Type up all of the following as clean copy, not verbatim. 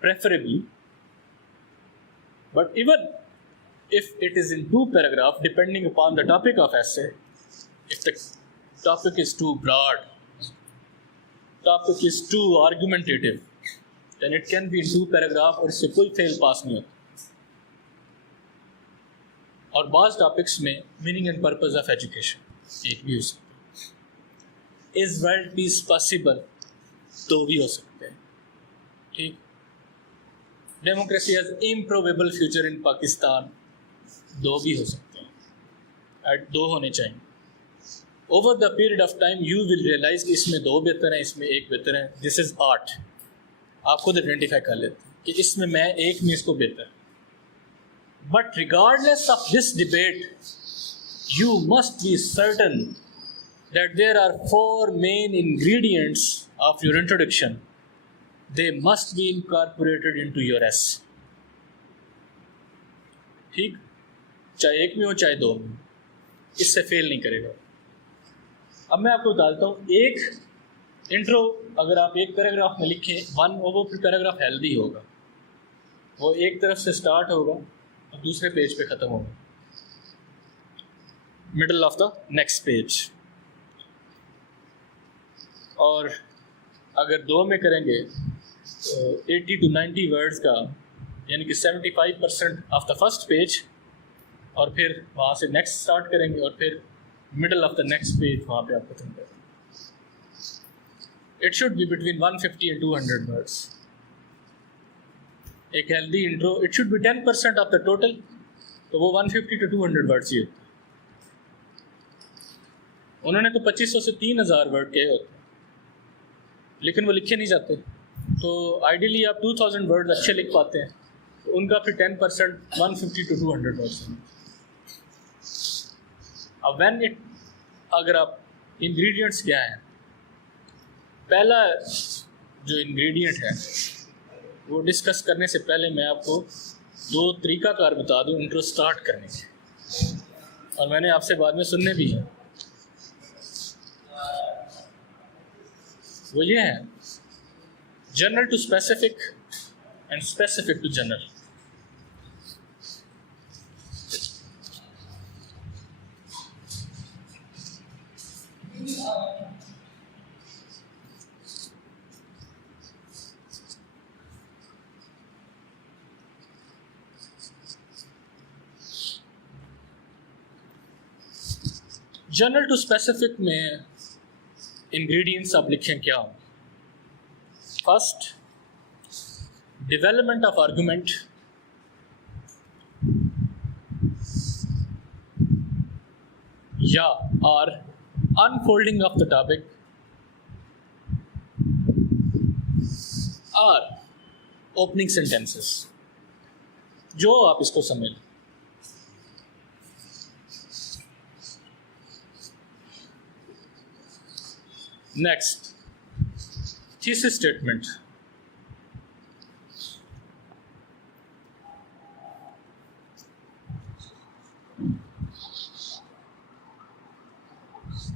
preferably. But even if it is in 2 paragraphs, depending upon the topic of essay, if the topic is too broad, topic is too argumentative, then it can be in 2 paragraphs और इससे कोई fail pass नहीं होता. और बाज़ topics में meaning and purpose of education एक भी हो सकता है. इज़ वर्ल्ड पीस पॉसिबल तो भी हो सकते हैं. ठीक. Democracy has improbable future in Pakistan, 2 भी हो सकते हैं. 2 होने चाहिए. Over the period of time you will realize कि इसमें 2 बेहतर हैं, इसमें 1 बेहतर है. This is art. आप खुद आइडेंटिफाई कर लेते हैं कि इसमें मैं एक में इसको बेहतर. But regardless of this debate you must be certain that there are 4 main ingredients of your introduction. They must be incorporated into your essay. ठीक. चाहे 1 में हो चाहे 2 में, इससे फेल नहीं करेगा. अब मैं आपको बता देता हूँ, एक इंट्रो अगर आप 1 पैराग्राफ में लिखें, वो पैराग्राफ हेल्दी होगा. वो एक तरफ से स्टार्ट होगा और दूसरे पेज पे ख़त्म होगा, middle of the next page. और अगर 2 में करेंगे 80 to 90 वर्ड्स का, यानी कि 75% ऑफ द फर्स्ट पेज, और फिर वहाँ से नेक्स्ट स्टार्ट करेंगे और फिर middle of the next page वहाँ पे आप खत्म करेंगे. It should be between 150 and 200 words. एक healthy intro, it should be 10% of the total, तो वो 150 to 200 वर्ड्स ही होते हैं. उन्होंने तो 2500 से 3000 वर्ड कहे होते हैं, लेकिन वो लिखे नहीं जाते. तो आइडियली आप 2000 वर्ड अच्छे लिख पाते हैं, तो उनका फिर 10% 150 to 200 वर्ड्स हैं. अब अगर आप इंग्रेडिएंट्स क्या हैं, पहला जो इंग्रेडिएंट है वो डिस्कस करने से पहले मैं आपको 2 तरीकाकार बता दूं इंट्रो स्टार्ट करने के, और मैंने आपसे बाद में सुनने भी हैं. वो ये है, general to specific and specific to general. General to specific में इंग्रेडिएंट्स आप लिखें क्या हो. First, development of argument. या और अनफोल्डिंग ऑफ द टॉपिक, और ओपनिंग सेंटेंसेस, जो आप इसको समझ. Next, thesis statement.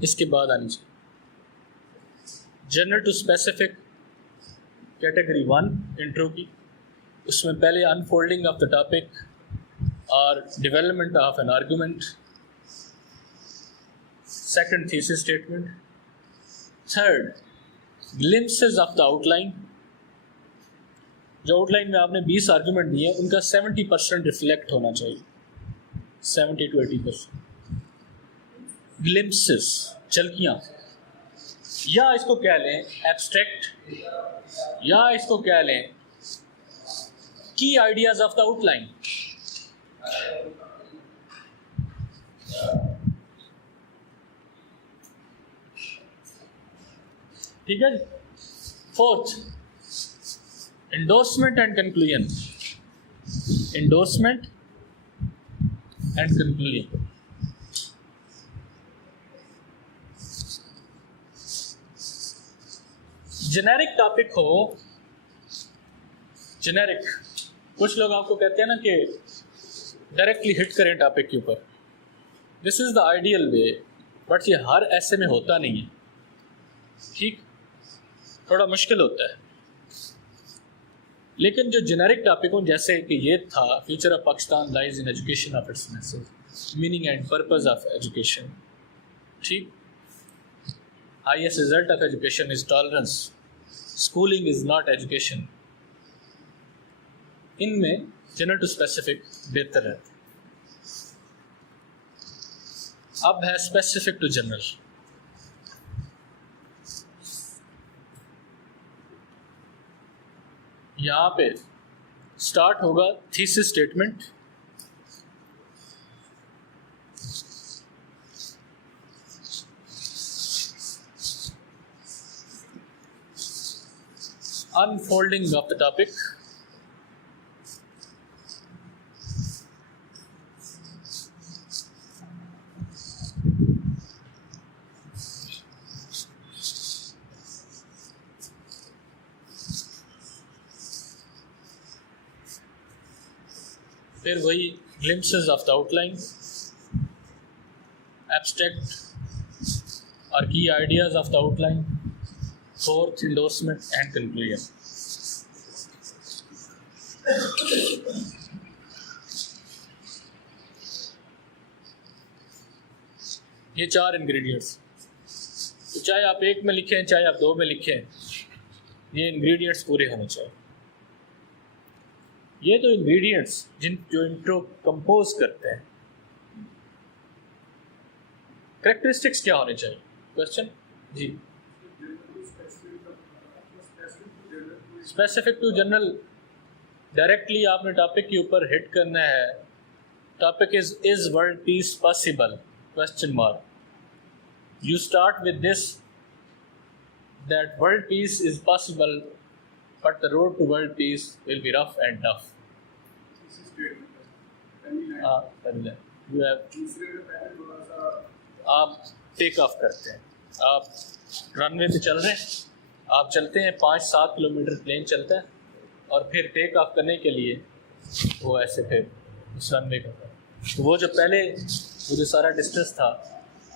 इसके बाद आनी चाहिए general to specific category 1 intro की. उसमें पहले अनफोल्डिंग ऑफ द टॉपिक और development of an argument. Second, thesis statement. Third, glimpses of the outline. जो आउटलाइन में आपने 20 आर्गुमेंट दिए हैं, उनका 70% रिफ्लेक्ट होना चाहिए, 70 to 80%. ग्लिम्पसेस, झलकियाँ, या इसको क्या लें एब्स्ट्रैक्ट, या इसको क्या लें की आइडियाज ऑफ द आउटलाइन. ठीक है. Fourth, endorsement and conclusion. Endorsement and conclusion. Generic topic हो, जेनेरिक, कुछ लोग आपको कहते हैं ना कि डायरेक्टली हिट करें टॉपिक के ऊपर. This is the ideal way, but ये हर ऐसे में होता नहीं है. ठीक, थोड़ा मुश्किल होता है. लेकिन जो जेनेरिक टॉपिक हो जैसे कि ये था future of Pakistan lies in education of its message, meaning and purpose of education, ठीक, highest result of education is tolerance, schooling is not education, इनमें जनरल टू स्पेसिफिक बेहतर है। अब है स्पेसिफिक टू जनरल। यहाँ पे स्टार्ट होगा thesis statement, unfolding of the topic, फिर वही glimpses of the outline, abstract और की ideas of the outline, fourth endorsement and conclusion. ये 4 इंग्रेडिएंट्स, तो चाहे आप एक में लिखें चाहे आप 2 में लिखें, ये इंग्रेडिएंट्स पूरे होने चाहिए। ये तो इंग्रेडिएंट्स जो इंट्रो कंपोज करते हैं, कैरेक्टरिस्टिक्स क्या होने चाहिए? क्वेश्चन जी। स्पेसिफिक टू जनरल, डायरेक्टली आपने टॉपिक के ऊपर हिट करना है। Topic is world peace possible? Question mark. You start with this, that world peace is possible but the road to world peace will be rough and tough. आप take off करते हैं, आप runway पे चल रहे हैं, आप चलते हैं 5-7 किलोमीटर प्लेन चलता है, और फिर टेक ऑफ करने के लिए वो ऐसे फिर उस रनवे का, तो वो जो पहले वो जो सारा डिस्टेंस था,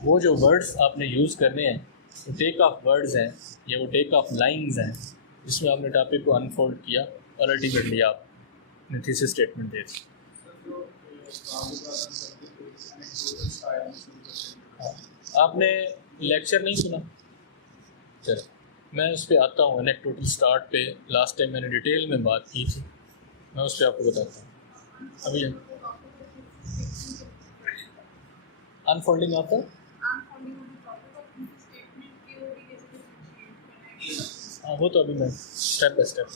वो जो वर्ड्स आपने यूज़ करने हैं वो टेक ऑफ वर्ड्स हैं या वो टेक ऑफ लाइंस हैं, जिसमें आपने टॉपिक को अनफोल्ड किया और अल्टीमेटली आपने थीसिस स्टेटमेंट दे दी। आपने लेक्चर नहीं सुना? चलो मैं उस पर आता हूँ, एनेक्डोटल स्टार्ट पे लास्ट टाइम मैंने डिटेल में बात की थी, मैं उस पर आपको बताता हूँ। अभी अनफोल्डिंग आता, हाँ वो तो अभी मैं स्टेप बाय स्टेप।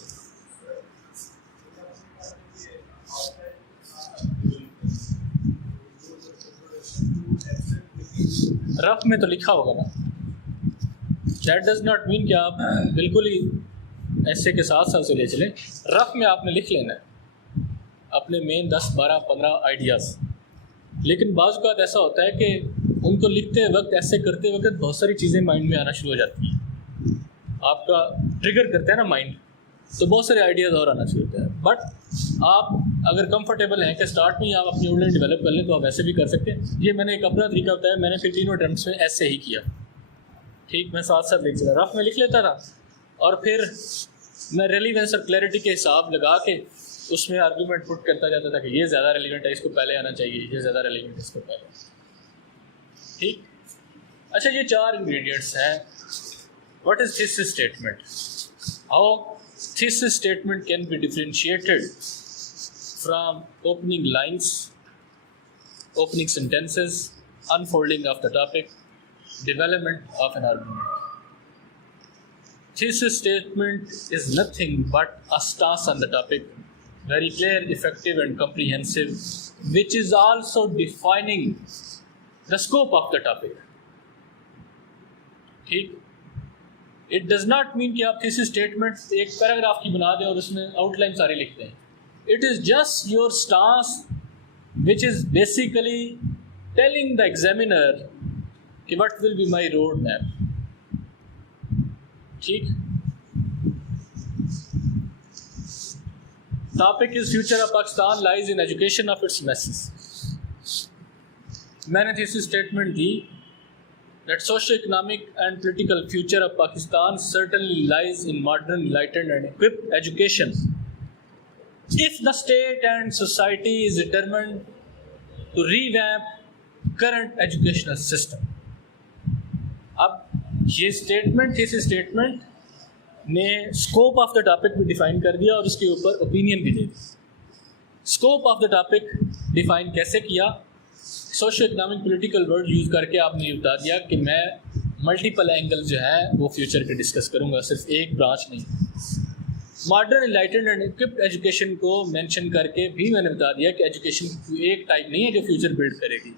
रफ में तो लिखा होगा ना, दैट डज नॉट मीन कि आप बिल्कुल ही ऐसे के साथ साथ से ले चलें। रफ में आपने लिख लेना है अपने मेन 10, 12, 15 आइडियाज़, लेकिन बाज़ औक़ात ऐसा होता है कि उनको लिखते वक्त, ऐसे करते वक्त बहुत सारी चीज़ें माइंड में आना शुरू हो जाती हैं, आपका ट्रिगर करते हैं ना माइंड, तो बहुत सारे आइडियाज़ और आना शुरू होते हैं। बट आप अगर कंफर्टेबल हैं कि स्टार्ट में ही आप अपनी आउटलाइन डेवलप कर लें, तो आप ऐसे भी कर सकते हैं। ये मैंने एक अपना तरीका बताया, मैंने फिर 3 अटेम्प्ट्स में ऐसे ही किया, ठीक, मैं साथ साथ लिख चला, रफ में लिख लेता था और फिर मैं रेलिवेंस और क्लैरिटी के हिसाब लगा के उसमें आर्गूमेंट पुट करता जाता था कि ये ज़्यादा रेलिवेंट है, इसको पहले आना चाहिए, ये ज़्यादा रेलिवेंट है, इसको पहले, ठीक। अच्छा, ये 4 इंग्रेडिएंट्स हैं। What is thesis statement? How thesis statement can be differentiated from opening lines, opening sentences, unfolding of the topic, development of an argument. Thesis statement is nothing but a stance on the topic, very clear, effective and comprehensive, which is also defining the scope of the topic. ठीक? It does not mean कि आप thesis statement एक paragraph की बना दें और उसमें outline सारी लिखते हैं। It is just your stance which is basically telling the examiner कि what will be my road map, ठीक। Topic is future of Pakistan lies in education of its message. मैंने थीसिस स्टेटमेंट दी that socio-economic and political future of Pakistan certainly lies in modern, enlightened and equipped education if the state and society is determined to revamp current educational system. अब ये statement, इस statement ने scope of the topic भी define कर दिया और उसके ऊपर ओपिनियन भी दे दी। Scope of the topic define कैसे किया? Socio economic political word use करके आपने ये बता दिया कि मैं मल्टीपल एंगल जो है वो फ्यूचर के डिस्कस करूँगा, सिर्फ एक ब्रांच नहीं। Modern enlightened and equipped education को मेंशन करके भी मैंने बता दिया कि एजुकेशन एक टाइप नहीं है जो फ्यूचर बिल्ड करेगी।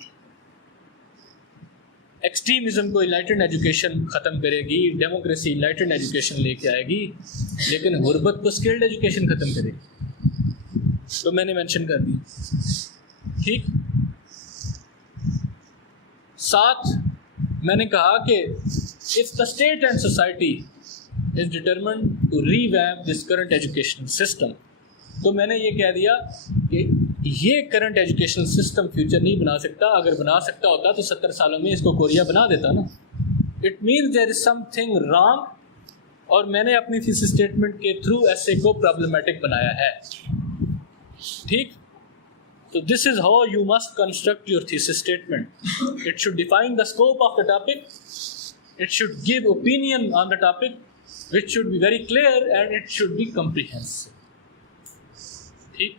एक्सट्रीमिज्म को इनलाइटेंड एजुकेशन ख़त्म करेगी, डेमोक्रेसी इनलाइटेंड एजुकेशन लेके आएगी, लेकिन गुर्बत को स्किल्ड एजुकेशन ख़त्म करेगी। तो मैंने मेंशन कर दी, ठीक। साथ मैंने कहा कि if the state and society is determined to revamp this current educational system, तो मैंने ये कह दिया कि ये करंट एजुकेशनल सिस्टम फ्यूचर नहीं बना सकता। अगर बना सकता होता तो 70 सालों में इसको कोरिया बना देता ना। It means there is something wrong, और मैंने अपनी थीसिस स्टेटमेंट के थ्रू ऐसे को प्रॉब्लमेटिक बनाया है, ठीक। तो this is how you must construct your thesis statement. It should define the scope of the topic, it should give opinion on the topic, which should be very clear and it should be comprehensive, ठीक।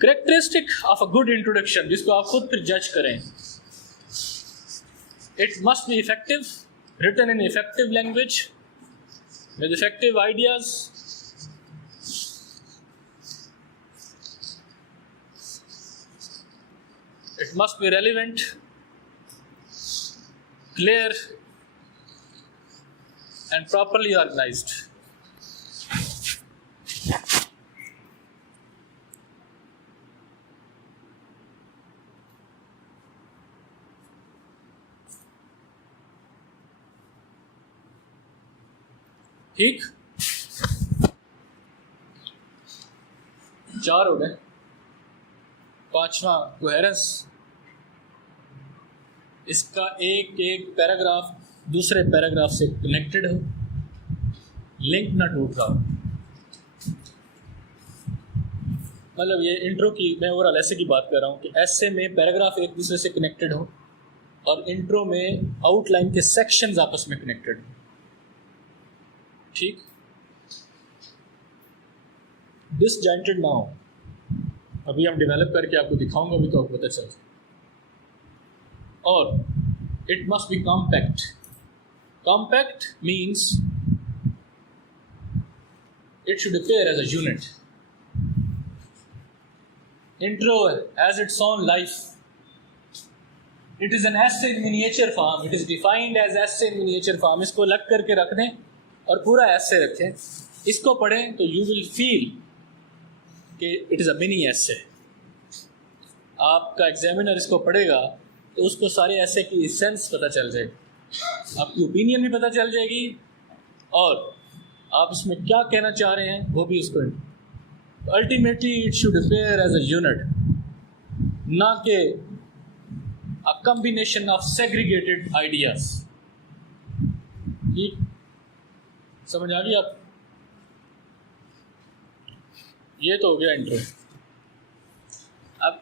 Characteristic of a good introduction, जिसको आप खुद फिर जज करें। It must be effective, written in effective language, with effective ideas, it must be relevant, clear, and properly organized. ठीक, 4 हो गए। 5वां कोहेरेंस, इसका एक एक पैराग्राफ दूसरे पैराग्राफ से कनेक्टेड हो, लिंक ना टूट रहा हो। मतलब ये इंट्रो की मैं ओवरऑल ऐसे की बात कर रहा हूँ कि ऐसे में पैराग्राफ एक दूसरे से कनेक्टेड हो और इंट्रो में आउटलाइन के सेक्शंस आपस में कनेक्टेड हो, ठीक। डिसजॉइंटेड ना हो। अभी हम डेवलप करके आपको दिखाऊंगा, अभी तो आपको पता चल। और it must be compact. Compact means it should appear as a unit. Intro has its own life. It is an essay in miniature form. It is defined as essay in miniature form. इसको लग करके रख दें और पूरा essay रखें। इसको पढ़ें तो you will feel कि it is a mini essay. आपका एग्जामिनर इसको पढ़ेगा तो उसको सारे essay की एसेंस पता चल जाएगी, आपकी ओपिनियन भी पता चल जाएगी और आप इसमें क्या कहना चाह रहे हैं वो भी उसको। Ultimately it should appear as a unit, ना कि a combination of segregated ideas. ठीक, समझ आ गई आप? ये तो हो गया इंट्रो। अब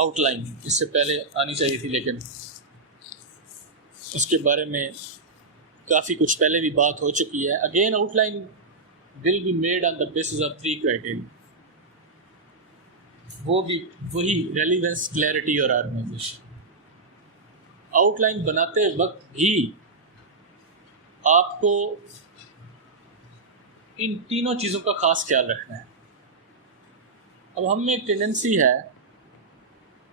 आउटलाइन इससे पहले आनी चाहिए थी, लेकिन उसके बारे में काफ़ी कुछ पहले भी बात हो चुकी है। Again outline will be made on the basis of 3 criteria, वो भी वही रेलिवेंस, क्लैरिटी और ऑर्गेनाइजेशन। आउटलाइन बनाते वक्त भी आपको इन तीनों चीज़ों का खास ख्याल रखना है। अब हम में एक टेंडेंसी है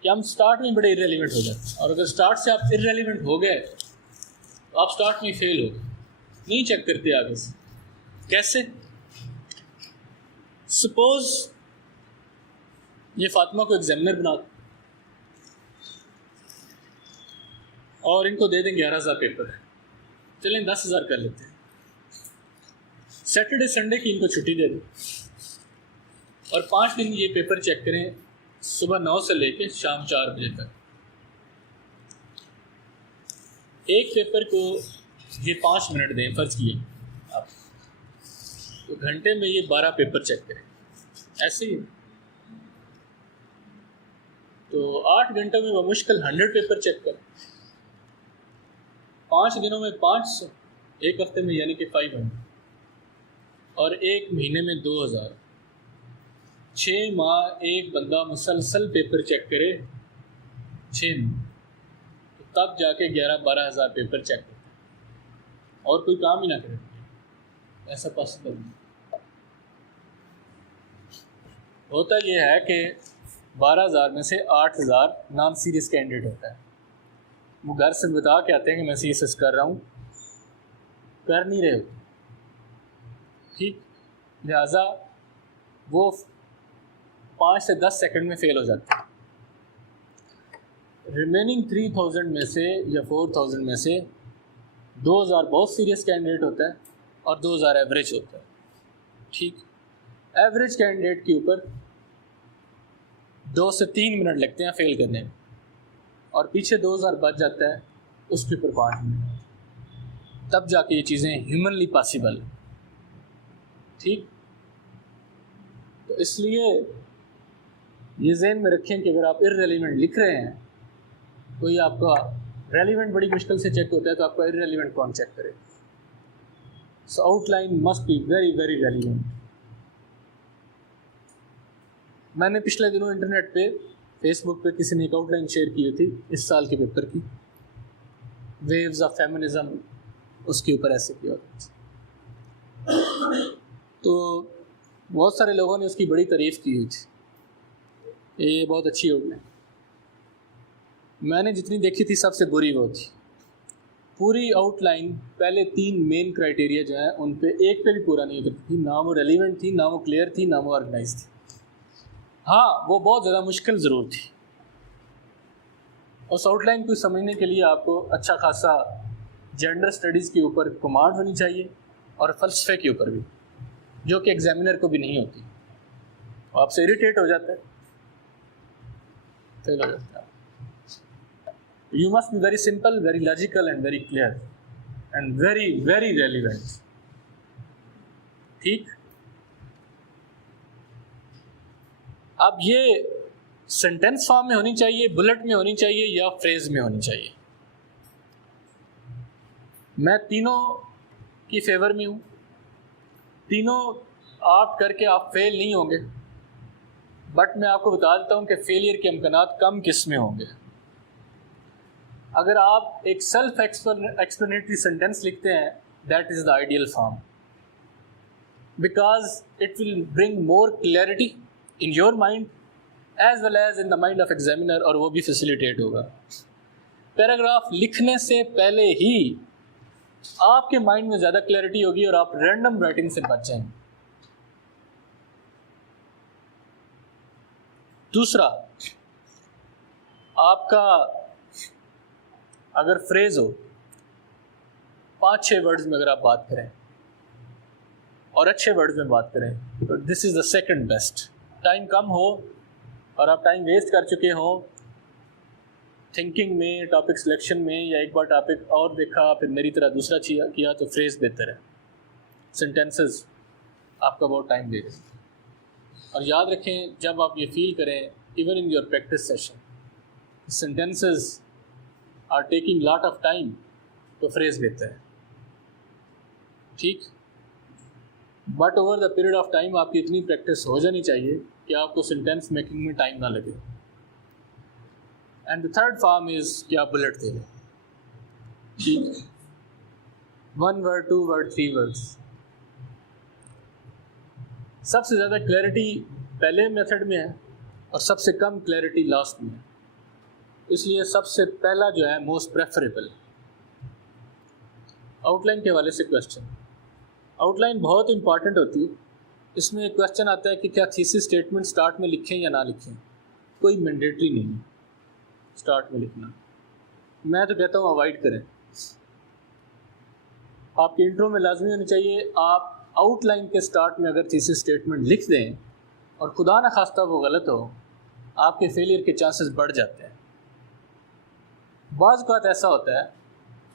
कि हम स्टार्ट में बड़े इरेलीवेंट हो जाते हैं, और अगर स्टार्ट से आप इरेलीवेंट हो गए तो आप स्टार्ट में फेल हो गए, नहीं चेक करते आगे से। कैसे? सपोज ये फातिमा को एग्जामिनर बना और इनको दे दें 11,000 पेपर, चलें 10,000 कर लेते हैं। सैटरडे संडे की इनको छुट्टी दे दें और 5 दिन ये पेपर चेक करें, सुबह 9 से लेकर शाम 4 बजे तक। एक पेपर को ये 5 मिनट दें, फर्ज किए आप, तो घंटे में ये 12 पेपर चेक करें, ऐसे ही। तो 8 घंटों में बमुश्किल 100 पेपर चेक करें, 5 दिनों में 500, एक हफ्ते में यानी कि 500, और एक महीने में 2000। 6 माह एक बंदा मुसलसल पेपर चेक करे, 6 माह, तो तब जाके 11-12 हज़ार पेपर चेक करते हैं, और कोई काम ही ना करे, ऐसा पॉसिबल नहीं। होता यह है कि 12,000 में से 8,000 नॉन सीरियस कैंडिडेट होता है। वो घर से बता के आते हैं कि मैं सीएसएस कर रहा हूँ, कर नहीं रहे हो, ठीक, लिहाजा वो 5 से 10 सेकंड में फेल हो जाते हैं। रिमेनिंग 3,000 में से या 4,000 में से 2,000 बहुत सीरियस कैंडिडेट होता है और 2,000 एवरेज होता है, ठीक। एवरेज कैंडिडेट के ऊपर 2 से 3 मिनट लगते हैं फेल करने में, और पीछे 2,000 बच जाता है, उसके ऊपर 5 मिनट, तब जाके ये चीज़ें ह्यूमनली पॉसिबल है, ठीक। तो इसलिए ये ज़हन में रखें कि अगर आप इररेलेवेंट लिख रहे हैं, कोई आपका रेलिवेंट बड़ी मुश्किल से चेक होता है, तो आपका इररेलेवेंट कौन चेक करे। सो outline must be very very relevant. मैंने पिछले दिनों इंटरनेट पे, फेसबुक पे किसी ने एक आउटलाइन शेयर की थी इस साल के पेपर की, वेव्स ऑफ फेमिनिज्म, उसके ऊपर ऐसे किया होता। तो बहुत सारे लोगों ने उसकी बड़ी तारीफ़ की हुई थी, ये बहुत अच्छी आउटलाइन। मैंने जितनी देखी थी सबसे बुरी वो थी। पूरी आउटलाइन पहले 3 मेन क्राइटेरिया जो है उन पे एक पे भी पूरा नहीं उतरती थी, ना वो रेलिवेंट थी, ना वो क्लियर थी, ना वो ऑर्गेनाइज थी। हाँ, वो बहुत ज़्यादा मुश्किल ज़रूर थी। उस आउटलाइन को समझने के लिए आपको अच्छा खासा जेंडर स्टडीज़ के ऊपर कमांड होनी चाहिए, और फ़लसफ़े के ऊपर भी, जो कि एग्जामिनर को भी नहीं होती। आपसे इरिटेट हो जाता है, फेल हो जाता है। You must be very simple, very logical and very clear and very very relevant, ठीक। अब ये सेंटेंस फॉर्म में होनी चाहिए, बुलेट में होनी चाहिए, या फ्रेज में होनी चाहिए। मैं तीनों की फेवर में हूँ, तीनों आप करके आप फेल नहीं होंगे, बट मैं आपको बता देता हूँ कि फेलियर के इम्कानात कम किस में होंगे। अगर आप एक सेल्फ एक्सप्लेनेटरी सेंटेंस लिखते हैं, that is the ideal form, because it will bring more clarity in your mind as well as in the mind of examiner, और वो भी फैसिलिटेट होगा। पैराग्राफ लिखने से पहले ही आपके माइंड में ज़्यादा क्लैरिटी होगी और आप रैंडम राइटिंग से बच जाएंगे। दूसरा, आपका अगर फ्रेज हो 5-6 वर्ड्स में अगर आप बात करें और अच्छे वर्ड्स में बात करें, तो this is the second best. Time कम हो और आप टाइम वेस्ट कर चुके हो थिंकिंग में, टॉपिक सिलेक्शन में, या एक बार टॉपिक और देखा फिर मेरी तरह दूसरा किया, तो फ्रेज बेहतर है। सेंटेंसेस आपका बहुत टाइम दे रहे हैं। और याद रखें, जब आप ये फील करें even in your practice session sentences are taking lot of time, तो फ्रेज बेहतर है, ठीक। But over the period of time आपकी इतनी प्रैक्टिस हो जानी चाहिए कि आपको सेंटेंस मेकिंग में टाइम ना लगे। And the third form is कि आप बुलेट दे लें, ठीक। 1 वर्ड, 2 वर्ड, 3 वर्ड्स। सबसे ज़्यादा क्लैरिटी पहले मेथड में है और सबसे कम क्लैरिटी लास्ट में है, इसलिए सबसे पहला जो है मोस्ट प्रेफरेबल। आउटलाइन के हवाले से क्वेश्चन, आउटलाइन बहुत इंपॉर्टेंट होती है। इसमें एक क्वेश्चन आता है कि क्या थीसिस स्टेटमेंट स्टार्ट में लिखें या ना लिखें। कोई मैंडेटरी नहीं है स्टार्ट में लिखना, मैं तो कहता हूँ अवॉइड करें। आपकी इंट्रो में लाजमी होनी चाहिए, आप आउटलाइन के स्टार्ट में अगर थीसिस स्टेटमेंट लिख दें और खुदा न खास्ता वो गलत हो, आपके फेलियर के चांसेस बढ़ जाते हैं। बाज़ बात ऐसा होता है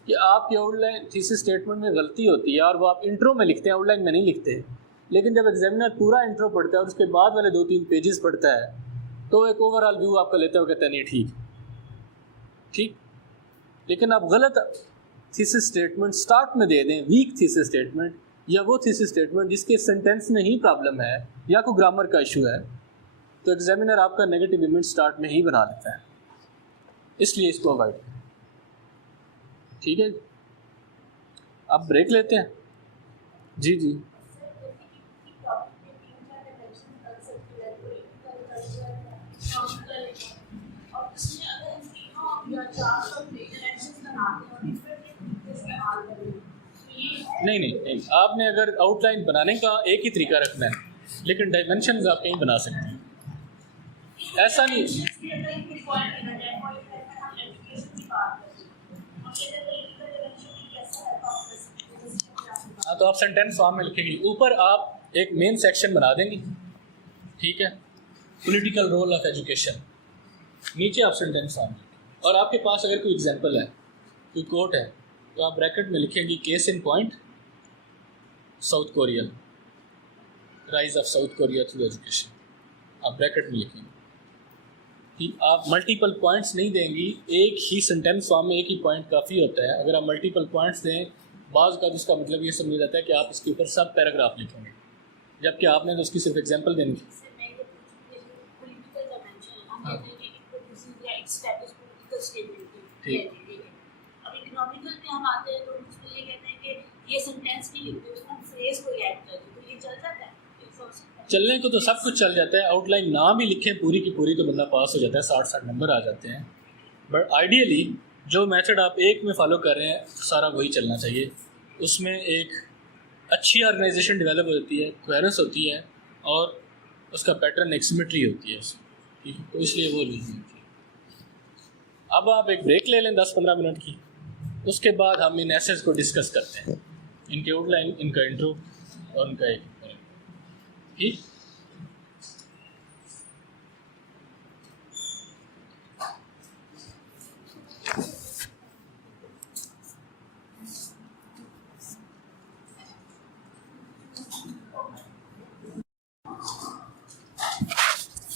कि आपकी आउटलाइन थीसिस स्टेटमेंट में गलती होती है और वो आप इंट्रो में लिखते हैं, आउटलाइन में नहीं लिखते, लेकिन जब एग्जामिनर पूरा इंट्रो पढ़ता है और उसके बाद वाले 2-3 पेजेस पढ़ता है तो एक ओवरऑल व्यू आपका लेता है, वो कहता है नहीं ठीक। लेकिन आप गलत थीसिस स्टेटमेंट स्टार्ट में दे दें, वीक थीसिस स्टेटमेंट या वो थीसिस स्टेटमेंट जिसके सेंटेंस में ही प्रॉब्लम है या कोई ग्रामर का इशू है, तो एग्जामिनर आपका नेगेटिव इमेज स्टार्ट में ही बना लेता है। इसलिए इसको अवॉइड करें। ठीक है, अब ब्रेक लेते हैं। जी जी नहीं, आपने अगर आउटलाइन बनाने का एक ही तरीका रखना है, लेकिन डायमेंशंस आप कहीं बना सकते हैं, ऐसा नहीं। हाँ, तो आप सेंटेंस फॉर्म में लिखेंगे, ऊपर आप एक मेन सेक्शन बना देंगे, ठीक है, पॉलिटिकल रोल ऑफ एजुकेशन, नीचे आप सेंटेंस फॉर्म लिखेंगे। और आपके पास अगर कोई एग्जांपल है, कोई कोट है, तो आप ब्रैकेट में लिखेंगे case in point south Korea, rise of south Korea through education, आप ब्रैकेट में लिखेंगे। कि आप मल्टीपल पॉइंट्स नहीं देंगी, एक ही सेंटेंस फॉर्म में एक ही पॉइंट काफ़ी होता है। अगर आप मल्टीपल पॉइंट्स दें, बाज़ का जिसका मतलब ये समझा जाता है कि आप इसके ऊपर सब पैराग्राफ लिखेंगे, जबकि आपने तो उसकी सिर्फ एग्जांपल देनी थी। ठीक, अब इकोनॉमिकल में हम आते हैं तो उसमें ये कहते हैं कि ये सेंटेंस नहीं लिखते, उसमें हम फ्रेज को ऐड कर दें, तो ये चल जाता है। चलने को तो सब कुछ चल जाता है, आउटलाइन ना भी लिखें पूरी की पूरी तो बंदा पास हो जाता है, 60 नंबर आ जाते हैं। बट आइडियली जो मेथड आप एक में फॉलो कर रहे हैं सारा वही चलना चाहिए। उसमें एक अच्छी ऑर्गेनाइजेशन डेवलप होती है, कोहेरेंस होती है, और उसका पैटर्न एक सिमेट्री होती है उसमें, ठीक है, तो इसलिए वो लिखनी होती है। अब आप एक ब्रेक ले लें 10-15 मिनट की, उसके बाद हम इन एसेस को डिस्कस करते हैं, इनके आउटलाइन, इनका इंट्रो और उनका एक ठीक।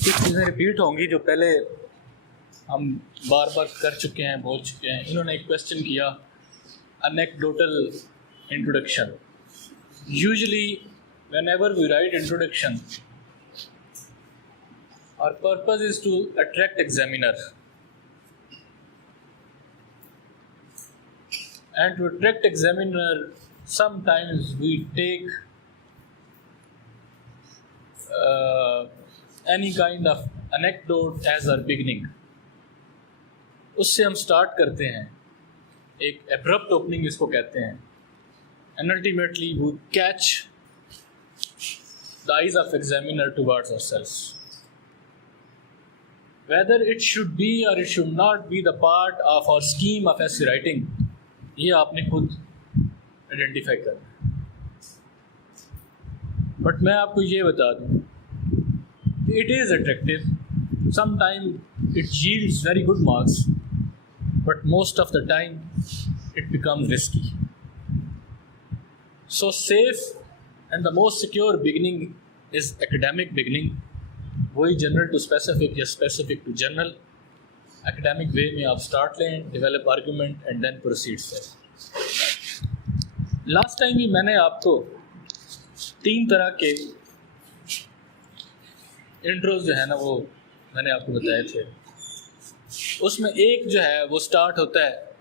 कुछ चीज़ें रिपीट होंगी जो पहले हम बार बार कर चुके हैं, बोल चुके हैं। इन्होंने एक क्वेश्चन किया, anecdotal introduction. Usually whenever we write introduction, our purpose is to attract examiner, and to attract examiner sometimes we take any kind of anecdote as our beginning. उससे हम स्टार्ट करते हैं, एक abrupt opening इसको कहते हैं, and ultimately we catch the eyes of examiner towards ourselves. Whether it should be or it should not be the part of our scheme of essay writing, ये आपने खुद आइडेंटिफाई करना है। बट मैं आपको ये बता दूँ, it is attractive, sometimes it yields very good marks, but most of the time it becomes risky. So safe and the most secure beginning is academic beginning, वही जनरल टू स्पेसिफिक या specific to general. Academic way में आप start लें, develop argument and then proceed करें। Last time भी मैंने आपको 3 तरह के इंट्रोज जो है ना वो मैंने आपको बताए थे। उसमें एक जो है वो स्टार्ट होता है